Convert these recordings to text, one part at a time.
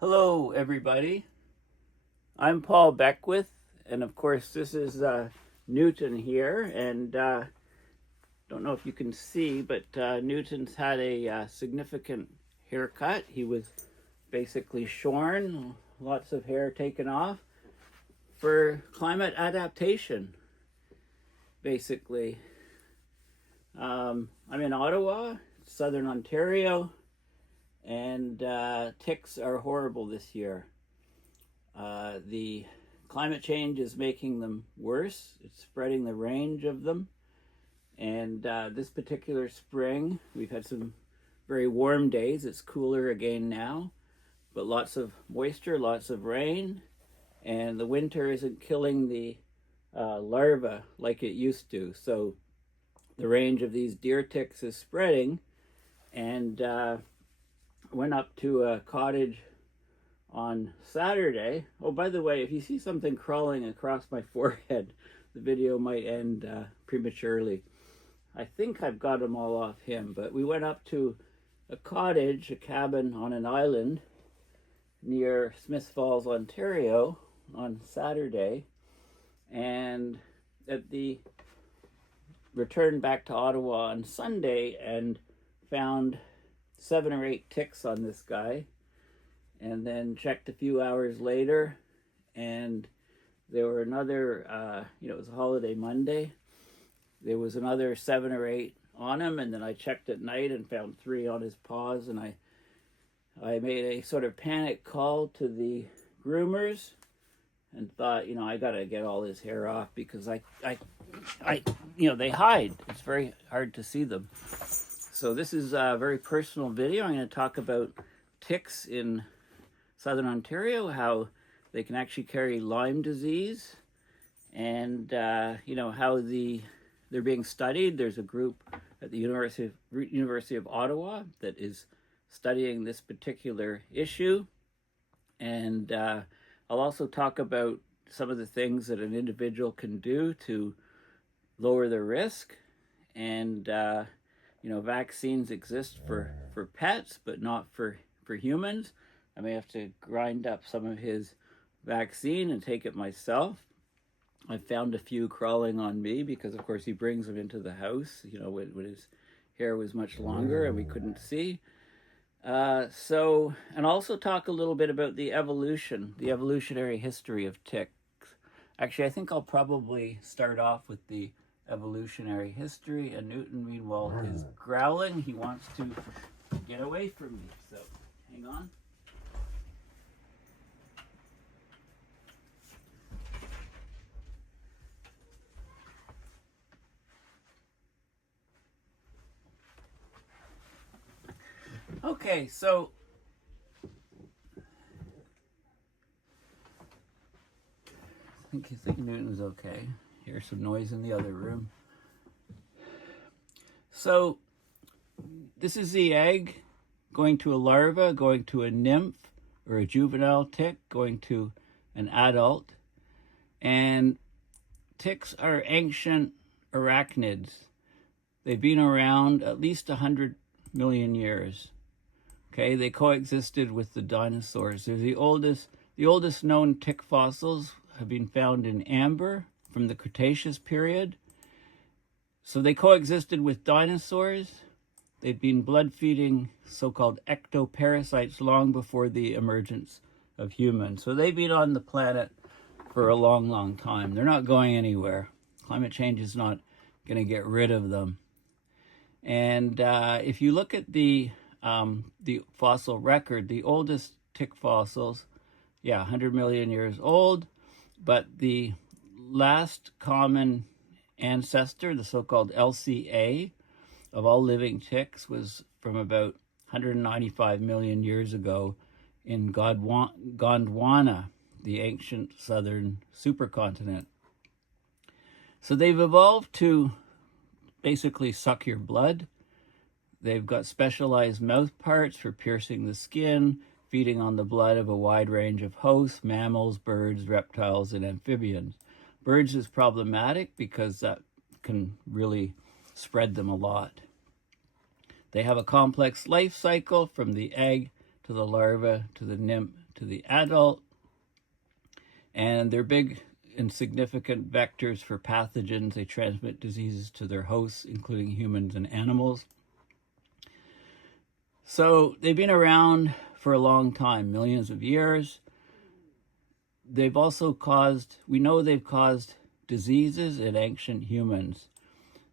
Hello, everybody. I'm Paul Beckwith, and of course, this is Newton here. And don't know if you can see, but Newton's had a significant haircut. He was basically shorn, lots of hair taken off for climate adaptation, basically. I'm in Ottawa, southern Ontario, and ticks are horrible this year. The climate change is making them worse. It's spreading the range of them. And this particular spring, we've had some very warm days. It's cooler again now, but lots of moisture, lots of rain, and the winter isn't killing the larvae like it used to. So the range of these deer ticks is spreading, and went up to a cottage on Saturday. Oh, by the way, if you see something crawling across my forehead, the video might end prematurely. I think I've got them all off him, but we went up to a cottage, a cabin on an island near Smith Falls, Ontario on Saturday, and at the returned back to Ottawa on Sunday and found 7 or 8 ticks on this guy, and then checked a few hours later, and there were another, it was a holiday Monday, there was another 7 or 8 on him, and then I checked at night and found 3 on his paws, and I made a sort of panic call to the groomers and thought, I gotta get all his hair off, because I they hide. It's very hard to see them. So this is a very personal video. I'm going to talk about ticks in southern Ontario, how they can actually carry Lyme disease, and how they're being studied. There's a group at the University of Ottawa that is studying this particular issue, and I'll also talk about some of the things that an individual can do to lower the risk. And vaccines exist for pets, but not for humans. I may have to grind up some of his vaccine and take it myself. I found a few crawling on me because, of course, he brings them into the house, when his hair was much longer and we couldn't see. And also talk a little bit about the evolutionary history of ticks. Actually, I think I'll probably start off with the evolutionary history, and Newton, meanwhile, is growling. He wants to get away from me, so hang on. Okay, so I think Newton's okay. Here's some noise in the other room. So this is the egg going to a larva, going to a nymph or a juvenile tick, going to an adult. And ticks are ancient arachnids. They've been around at least 100 million years. Okay, they coexisted with the dinosaurs. They're the oldest known tick fossils have been found in amber from the Cretaceous period. So they coexisted with dinosaurs. They've been blood-feeding so-called ectoparasites long before the emergence of humans. So they've been on the planet for a long, long time. They're not going anywhere. Climate change is not going to get rid of them. And if you look at the fossil record, the oldest tick fossils, 100 million years old, but the last common ancestor, the so-called LCA, of all living ticks was from about 195 million years ago in Gondwana, the ancient southern supercontinent. So they've evolved to basically suck your blood. They've got specialized mouth parts for piercing the skin, feeding on the blood of a wide range of hosts, mammals, birds, reptiles, and amphibians. Birds is problematic because that can really spread them a lot. They have a complex life cycle from the egg to the larva to the nymph to the adult. And they're big and significant vectors for pathogens. They transmit diseases to their hosts, including humans and animals. So they've been around for a long time, millions of years. They've also we know they've caused diseases in ancient humans.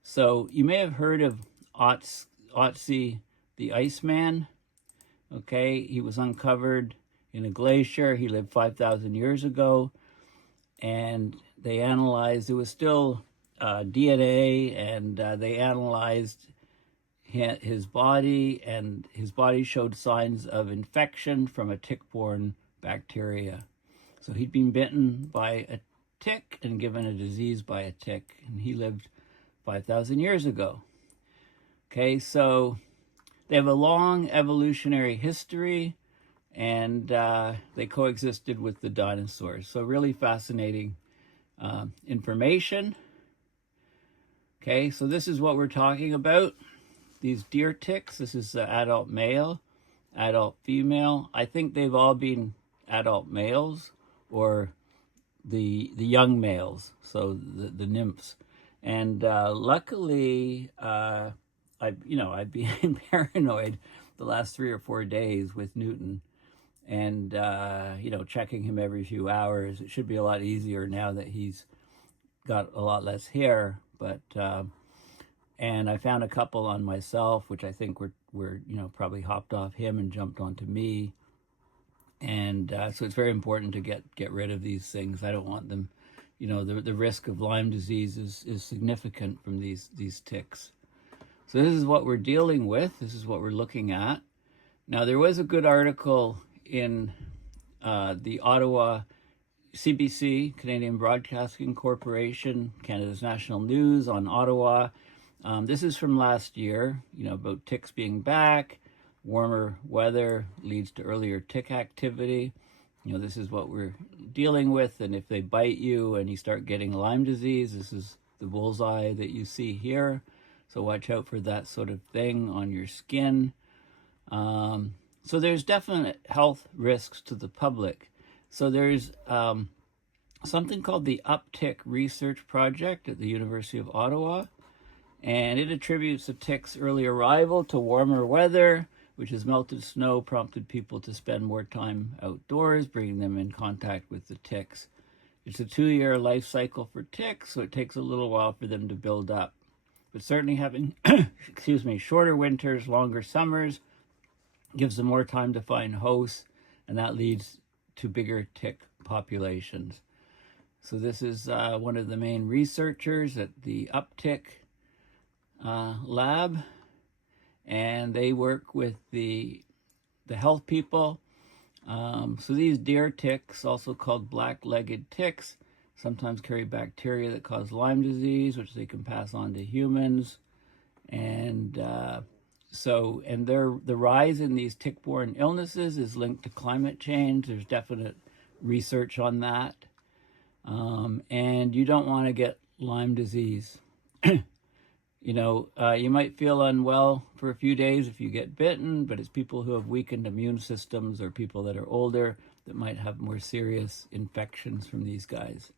So you may have heard of Otzi the Iceman. Okay, he was uncovered in a glacier. He lived 5,000 years ago. And they analyzed, it was still DNA, and they analyzed his body, and his body showed signs of infection from a tick-borne bacteria. So he'd been bitten by a tick and given a disease by a tick, and he lived 5,000 years ago. Okay, so they have a long evolutionary history, and they coexisted with the dinosaurs. So really fascinating information. Okay, so this is what we're talking about. These deer ticks, this is the adult male, adult female. I think they've all been adult males or the young males, so the nymphs. And luckily, I've been paranoid the last 3 or 4 days with Newton, and checking him every few hours. It should be a lot easier now that he's got a lot less hair, but and I found a couple on myself, which I think were probably hopped off him and jumped onto me. And so it's very important to get rid of these things. I don't want them, the risk of Lyme disease is significant from these ticks. So this is what we're dealing with. This is what we're looking at. Now, there was a good article in the Ottawa CBC, Canadian Broadcasting Corporation, Canada's national news on Ottawa. This is from last year, about ticks being back. Warmer weather leads to earlier tick activity. This is what we're dealing with. And if they bite you and you start getting Lyme disease, this is the bullseye that you see here. So watch out for that sort of thing on your skin. So there's definite health risks to the public. So there's something called the Uptick Research Project at the University of Ottawa, and it attributes the ticks' early arrival to warmer weather, which has melted snow, prompted people to spend more time outdoors, bringing them in contact with the ticks. It's a 2-year life cycle for ticks, so it takes a little while for them to build up. But certainly having, shorter winters, longer summers, gives them more time to find hosts, and that leads to bigger tick populations. So this is one of the main researchers at the Uptick lab, and they work with the health people. So these deer ticks, also called black-legged ticks, sometimes carry bacteria that cause Lyme disease, which they can pass on to humans. And the rise in these tick-borne illnesses is linked to climate change. There's definite research on that. And you don't want to get Lyme disease. You might feel unwell for a few days if you get bitten, but it's people who have weakened immune systems or people that are older that might have more serious infections from these guys.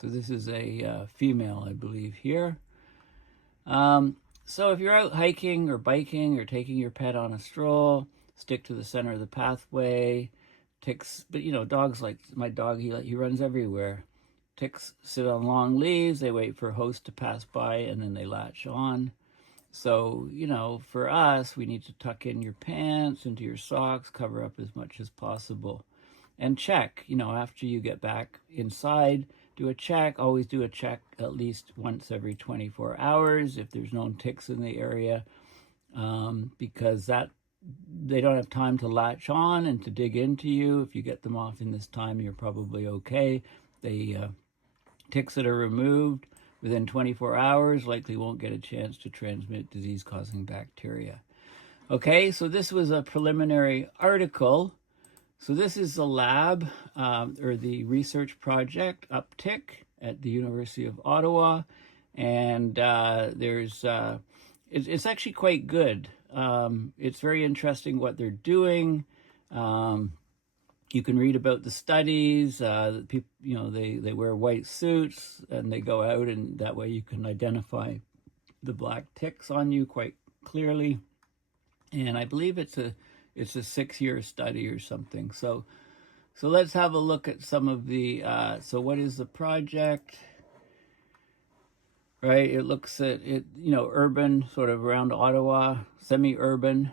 So this is a female, I believe, here. So if you're out hiking or biking or taking your pet on a stroll, stick to the center of the pathway. Ticks, but dogs, like my dog, he runs everywhere. Ticks sit on long leaves, they wait for hosts to pass by, and then they latch on. So, for us, we need to tuck in your pants, into your socks, cover up as much as possible. And check, after you get back inside, do a check. Always do a check at least once every 24 hours if there's known ticks in the area, because they don't have time to latch on and to dig into you. If you get them off in this time, you're probably okay. Ticks that are removed within 24 hours likely won't get a chance to transmit disease-causing bacteria. Okay, so this was a preliminary article. So this is the lab, or the research project, Uptick, at the University of Ottawa. And it's actually quite good. It's very interesting what they're doing. You can read about the studies. People, they wear white suits and they go out, and that way you can identify the black ticks on you quite clearly. And I believe it's a 6-year study or something. So let's have a look at some of the. So what is the project? Right, it looks at it, urban, sort of around Ottawa, semi-urban.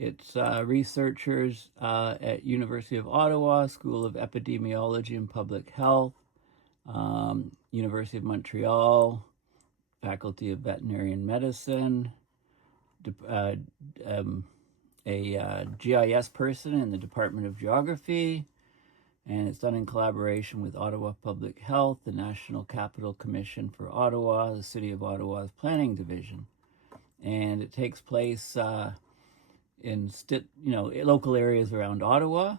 It's researchers at University of Ottawa, School of Epidemiology and Public Health, University of Montreal, Faculty of Veterinary Medicine, a GIS person in the Department of Geography, and it's done in collaboration with Ottawa Public Health, the National Capital Commission for Ottawa, the City of Ottawa's Planning Division. And it takes place in local areas around Ottawa.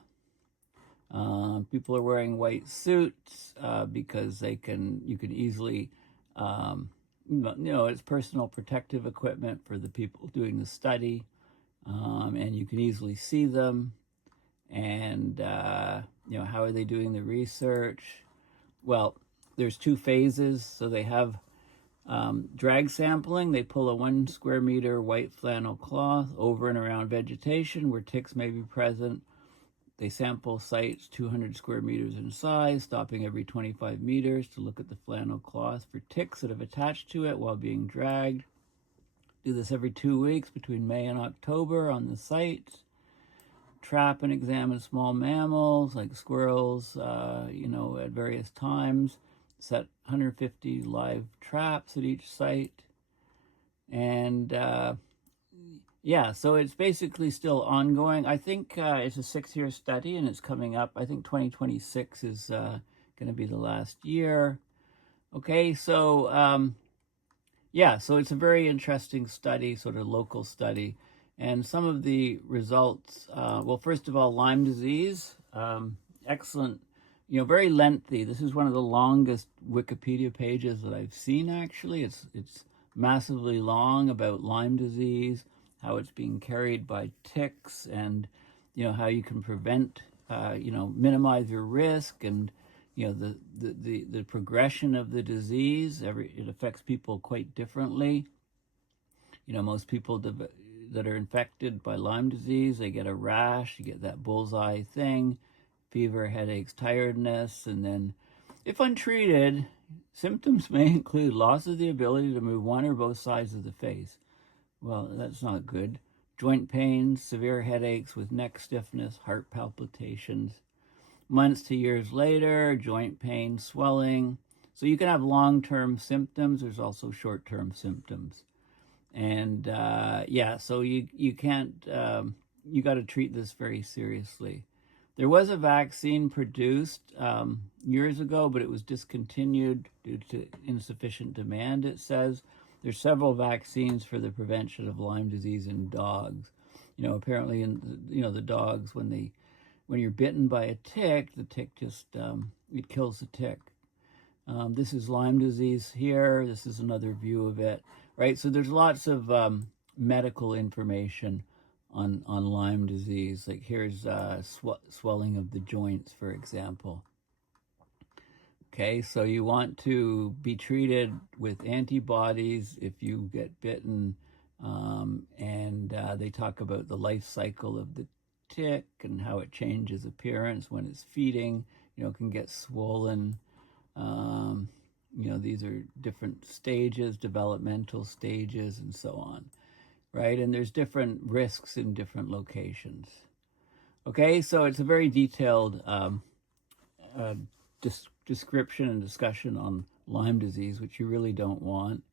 People are wearing white suits because you can easily, it's personal protective equipment for the people doing the study, and you can easily see them. And how are they doing the research? Well, there's 2 phases. So they have drag sampling. They pull a 1 square meter white flannel cloth over and around vegetation where ticks may be present. They sample sites 200 square meters in size, stopping every 25 meters to look at the flannel cloth for ticks that have attached to it while being dragged. Do this every 2 weeks between May and October on the sites. Trap and examine small mammals like squirrels, at various times. Set 150 live traps at each site. And so it's basically still ongoing. I think it's a 6-year study and it's coming up. I think 2026 is going to be the last year. Okay, so so it's a very interesting study, sort of local study. And some of the results, first of all, Lyme disease, excellent, very lengthy. This is one of the longest Wikipedia pages that I've seen, actually. It's massively long about Lyme disease, how it's being carried by ticks, and, how you can prevent, minimize your risk, and, the progression of the disease. It affects people quite differently. Most people that are infected by Lyme disease, they get a rash, you get that bullseye thing, fever, headaches, tiredness, and then if untreated, symptoms may include loss of the ability to move one or both sides of the face. Well, that's not good. Joint pains, severe headaches with neck stiffness, heart palpitations. Months to years later, joint pain, swelling. So you can have long-term symptoms. There's also short-term symptoms. And so you can't, you got to treat this very seriously. There was a vaccine produced years ago, but it was discontinued due to insufficient demand, it says. There's several vaccines for the prevention of Lyme disease in dogs. Apparently the dogs, when you're bitten by a tick, the tick just, it kills the tick. This is Lyme disease here. This is another view of it. Right, so there's lots of medical information on Lyme disease. Like here's swelling of the joints, for example. Okay, so you want to be treated with antibodies if you get bitten, and they talk about the life cycle of the tick and how it changes appearance when it's feeding. It can get swollen. These are different stages, developmental stages, and so on, right? And there's different risks in different locations. Okay, so it's a very detailed description and discussion on Lyme disease, which you really don't want.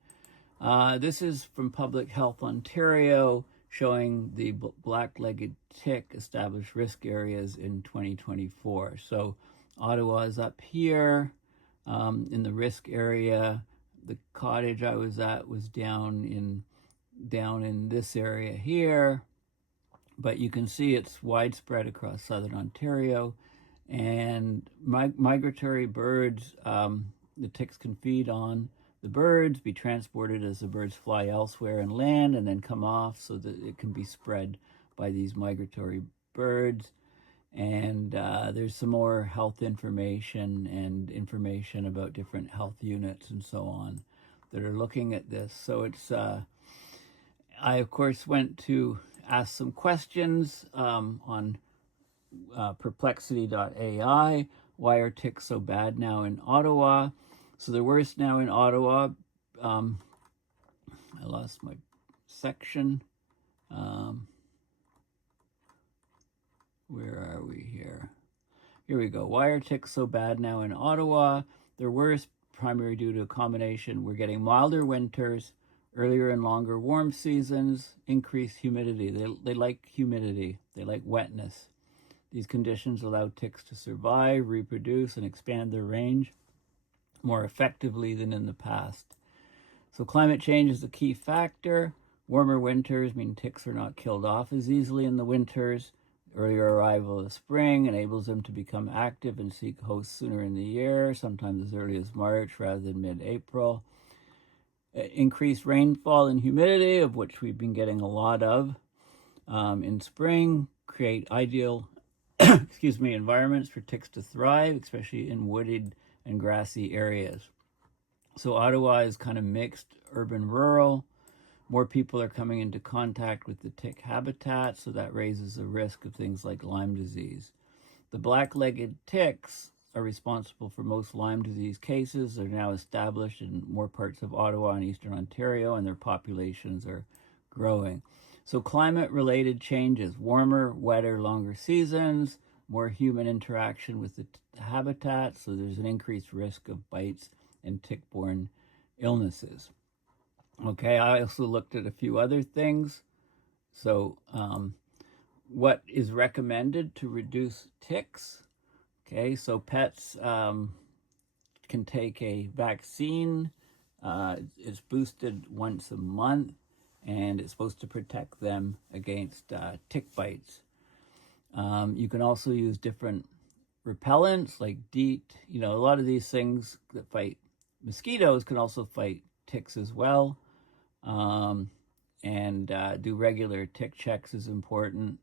This is from Public Health Ontario, showing the black-legged tick established risk areas in 2024. So Ottawa is up here. In the risk area. The cottage I was at was down in this area here, but you can see it's widespread across southern Ontario. And migratory birds, the ticks can feed on the birds, be transported as the birds fly elsewhere and land, and then come off so that it can be spread by these migratory birds. And there's some more health information and information about different health units and so on that are looking at this. So it's, I of course went to ask some questions on Perplexity AI. Why are ticks so bad now in Ottawa? So they're worse now in Ottawa. I lost my section. Where are we here? Here we go. Why are ticks so bad now in Ottawa? They're worse primarily due to a combination. We're getting milder winters, earlier and longer warm seasons, increased humidity. They like humidity. They like wetness. These conditions allow ticks to survive, reproduce, and expand their range more effectively than in the past. So climate change is a key factor. Warmer winters mean ticks are not killed off as easily in the winters. Earlier arrival of spring enables them to become active and seek hosts sooner in the year, sometimes as early as March rather than mid-April. Increased rainfall and humidity, of which we've been getting a lot of in spring, create ideal environments for ticks to thrive, especially in wooded and grassy areas. So Ottawa is kind of mixed urban-rural. More people are coming into contact with the tick habitat, so that raises the risk of things like Lyme disease. The black-legged ticks are responsible for most Lyme disease cases. They're now established in more parts of Ottawa and Eastern Ontario, and their populations are growing. So climate-related changes, warmer, wetter, longer seasons, more human interaction with the habitat, so there's an increased risk of bites and tick-borne illnesses. Okay, I also looked at a few other things. So what is recommended to reduce ticks? Okay, so pets can take a vaccine. It's boosted once a month, and it's supposed to protect them against tick bites. You can also use different repellents like DEET. You know, a lot of these things that fight mosquitoes can also fight ticks as well. Do regular tick checks is important.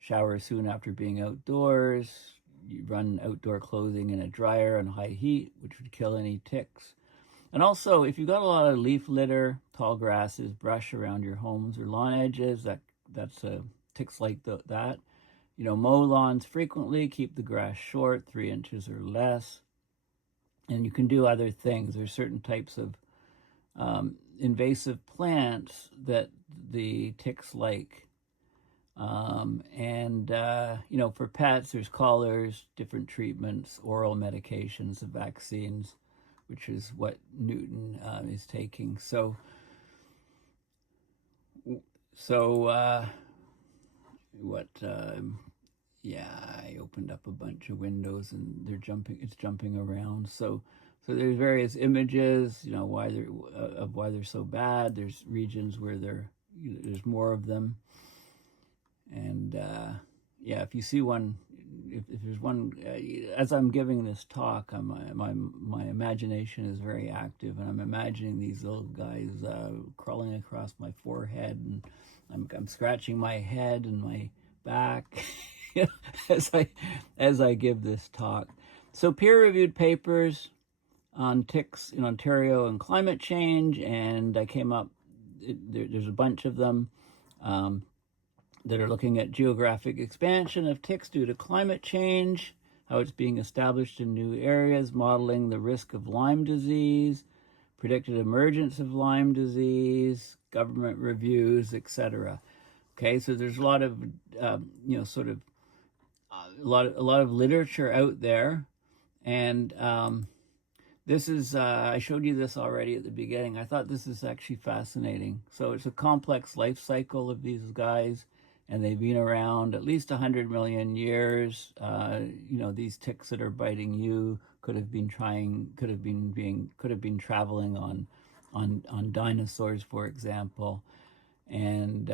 Shower soon after being outdoors. You run outdoor clothing in a dryer on high heat, which would kill any ticks. And also, if you've got a lot of leaf litter, tall grasses, brush around your homes or lawn edges, that's ticks like that. You know, mow lawns frequently, keep the grass short, 3 inches or less. And you can do other things. There's certain types of invasive plants that the ticks like. You know, for pets, there's collars, different treatments, oral medications, and vaccines, which is what Newton is taking. I opened up a bunch of windows and it's jumping around. So there's various images, you know, why they're so bad. There's regions where there's more of them. And if you see one, if there's one, as I'm giving this talk, my imagination is very active, and I'm imagining these little guys crawling across my forehead, and I'm scratching my head and my back as I give this talk. So peer-reviewed papers on ticks in Ontario and climate change, and I came up. There's a bunch of them. That are looking at geographic expansion of ticks due to climate change, how it's being established in new areas, modeling the risk of Lyme disease, predicted emergence of Lyme disease, government reviews, etc. Okay, so there's a lot of, a lot of literature out there, and this is, I showed you this already at the beginning. I thought this is actually fascinating. So it's a complex life cycle of these guys, and they've been around at least 100 million years. You know, these ticks that are biting you could have been traveling on dinosaurs, for example. And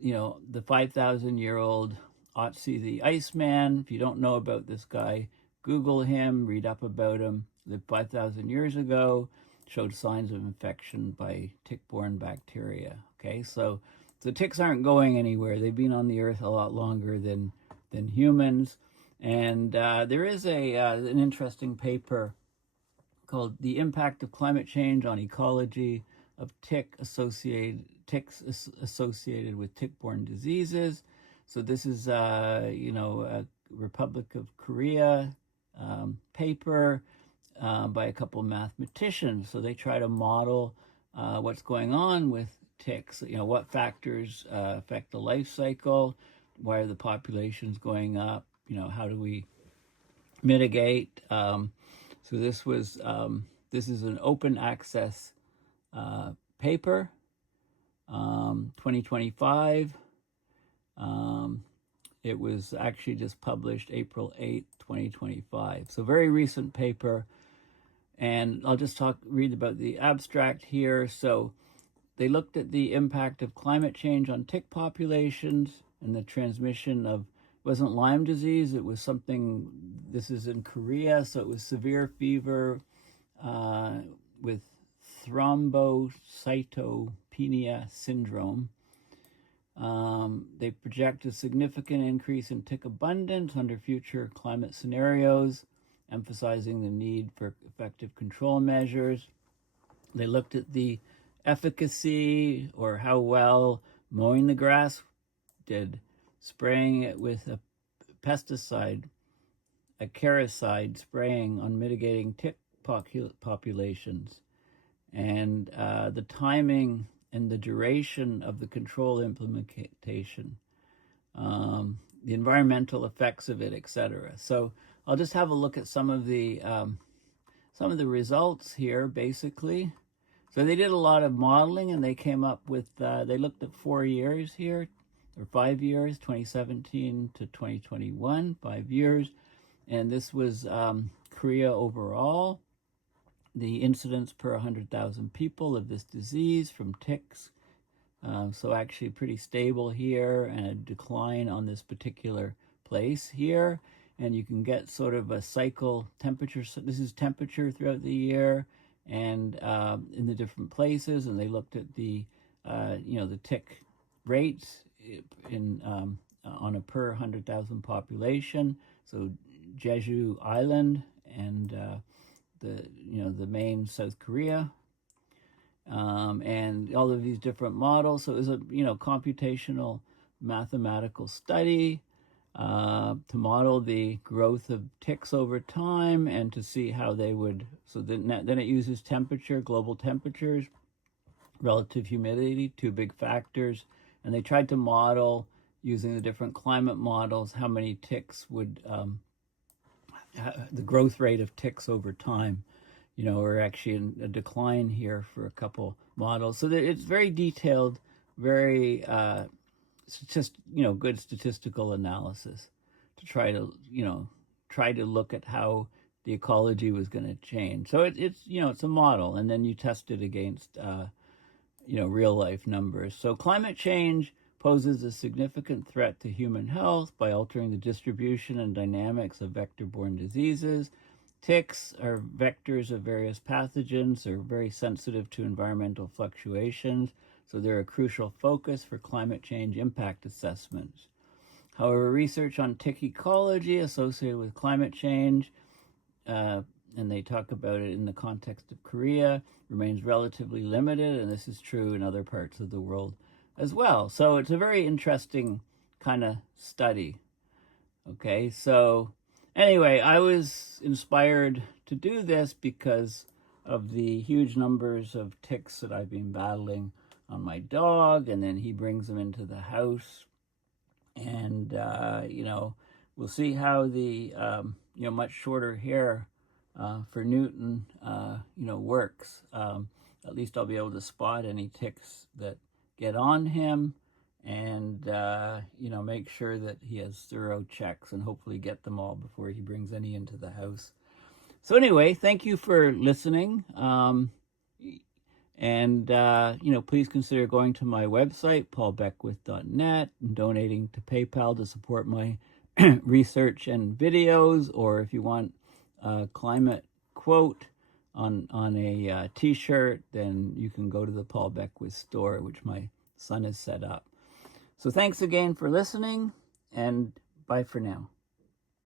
you know, the 5,000-year-old Otzi the Iceman. If you don't know about this guy, Google him, read up about him. Lived 5,000 years ago, showed signs of infection by tick-borne bacteria. Okay, so ticks aren't going anywhere. They've been on the earth a lot longer than humans. And there is an interesting paper called "The Impact of Climate Change on Ecology of Ticks Associated with Tick-Borne Diseases." So this is, a Republic of Korea paper by a couple of mathematicians. So they try to model what's going on with ticks, what factors affect the life cycle, why are the populations going up, how do we mitigate. So this is an open access paper, 2025. It was actually just published April 8th, 2025. So very recent paper. And I'll just read about the abstract here. So they looked at the impact of climate change on tick populations and the transmission of, it wasn't Lyme disease, it was something, this is in Korea, so it was severe fever with thrombocytopenia syndrome. They project a significant increase in tick abundance under future climate scenarios, emphasizing the need for effective control measures. They looked at the efficacy, or how well mowing the grass did, spraying it with a pesticide, a acaricide, spraying on mitigating tick populations, and the timing and the duration of the control implementation, the environmental effects of it, etc. So I'll just have a look at some of the results here, basically. So they did a lot of modeling, and they came up with, they looked at 4 years here, or 5 years, 2017 to 2021, 5 years. And this was Korea overall. The incidence per 100,000 people of this disease from ticks. So actually pretty stable here, and a decline on this particular place here. And you can get sort of a cycle temperature. So this is temperature throughout the year, and in the different places. And they looked at the, the tick rates on a per 100,000 population. So Jeju Island and the main South Korea, and all of these different models. So it was a computational mathematical study to model the growth of ticks over time, and to see how they would. So then it uses temperature, global temperatures, relative humidity, two big factors, and they tried to model using the different climate models how many ticks would. The growth rate of ticks over time, we're actually in a decline here for a couple models. So that it's very detailed, very good statistical analysis to try to look at how the ecology was going to change. So it's a model, and then you test it against real life numbers. So climate change poses a significant threat to human health by altering the distribution and dynamics of vector-borne diseases. Ticks are vectors of various pathogens. They're very sensitive to environmental fluctuations, so they're a crucial focus for climate change impact assessments. However, research on tick ecology associated with climate change, and they talk about it in the context of Korea, remains relatively limited, and this is true in other parts of the world as well. So it's a very interesting kind of study. Okay, so anyway, I was inspired to do this because of the huge numbers of ticks that I've been battling on my dog, and then he brings them into the house. And, we'll see how the, much shorter hair for Newton, works. At least I'll be able to spot any ticks that get on him, and make sure that he has thorough checks, and hopefully get them all before he brings any into the house. So anyway, thank you for listening, and please consider going to my website, paulbeckwith.net, and donating to PayPal to support my research and videos. Or if you want a climate quote on a t-shirt, then you can go to the Paul Beckwith store, which my son has set up. So thanks again for listening, and bye for now.